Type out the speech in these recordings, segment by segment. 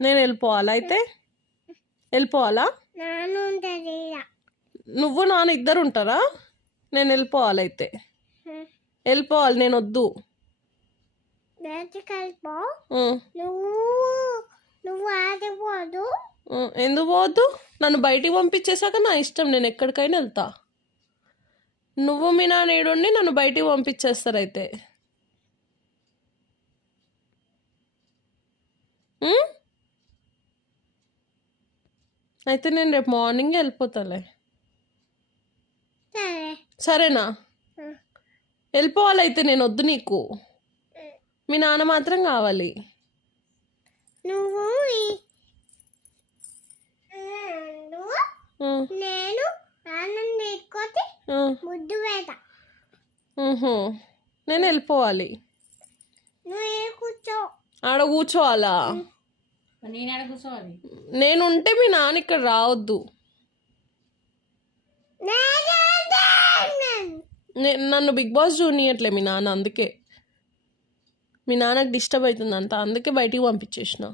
నేను వెళ్ళిపోవాలా అయితే? వెళ్ళిపోవాలా? నువ్వు నాన్న ఇద్దరు ఉంటారా? నేను వెళ్ళిపోవాలైతే. వెళ్ళిపోవాలి, నేను వద్దు. ఎందుకు పోవద్దు? నన్ను బయటికి పంపించేశాక నా ఇష్టం, నేను ఎక్కడికైనా వెళ్తా. నువ్వు మీ నాన్న ఏడుండి నన్ను బయటికి పంపించేస్తారు అయితే. అయితే నేను రేపు మార్నింగ్ వెళ్ళిపోతాలే. సరేనా? వెళ్ళిపోవాలైతే, నేను వద్దు నీకు. మీ నాన్న మాత్రం కావాలి. నేను వెళ్ళిపోవాలి. ఆడ కూర్చోవాలా? నేను ఉంటే మీ నాన్న ఇక్కడ రావద్దు. నన్ను బిగ్ బాస్ చూనియట్లే మీ నాన్న, అందుకే మీ నాన్నకు డిస్టర్బ్ అవుతుంది అంత, అందుకే బయటికి పంపించేసిన.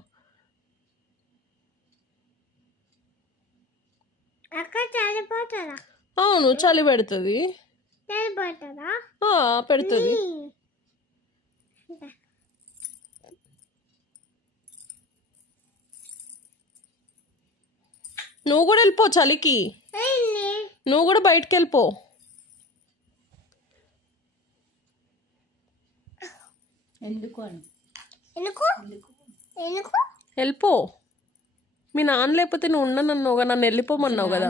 అవును, చలి పెడుతుంది. పెడుతుంది. నువ్వు కూడా వెళ్ళిపో చలికి. నువ్వు కూడా బయటికి వెళ్ళిపో. వెళ్ళిపో. మీ నాన్న లేకపోతే నువ్వు ఉండనన్నావు కదా, నన్ను వెళ్ళిపోమన్నావు కదా.